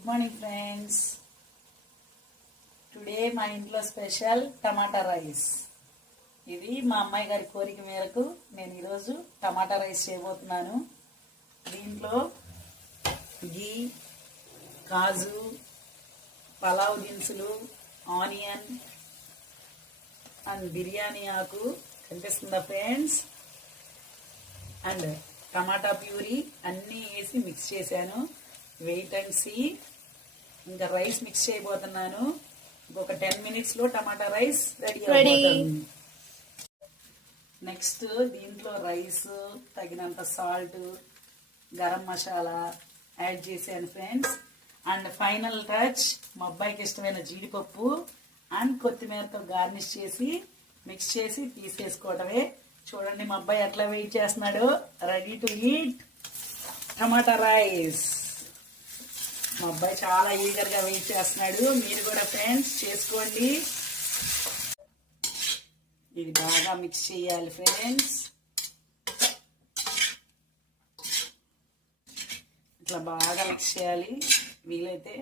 Good morning friends. Today మా ఇంట్లో special టమాటా rice. ఇది మా అమ్మాయి గారి కోరిక మేరకు నేను ఈరోజు టమాటా రైస్ చేయబోతున్నాను. దీంట్లో గీ, కాజు, పలావ్ దినుసులు, ఆనియన్ అండ్ బిర్యానీ ఆకు కనిపిస్తుందా ఫ్రెండ్స్, అండ్ టమాటా ప్యూరీ అన్నీ వేసి మిక్స్ చేశాను. Wait and see. ఇంకా రైస్ మిక్స్ చేయబోతున్నాను. ఇంకొక 10 minutes లో టమాటా రైస్ రెడీ అయిపోతుంది. నెక్స్ట్ దీంట్లో రైస్, తగినంత సాల్ట్, గరం మసాలా యాడ్ చేశాను ఫ్రెండ్స్. అండ్ ఫైనల్ టచ్ మా అబ్బాయికి ఇష్టమైన జీడిపప్పు అండ్ కొత్తిమీరతో గార్నిష్ చేసి మిక్స్ చేసి తీసేసుకోవడమే. చూడండి మా అబ్బాయి ఎట్లా వెయిట్ చేస్తున్నాడు. Ready to eat tomato rice. మా అబ్బాయి చాలా ఈగర్గా వెయిట్ చేస్తున్నాడు. మీరు కూడా ఫ్రెండ్స్ చేసుకోండి. ఇది బాగా మిక్స్ చేయాలి ఫ్రెండ్స్. ఇట్లా బాగా మిక్స్ చేయాలి. వీలైతే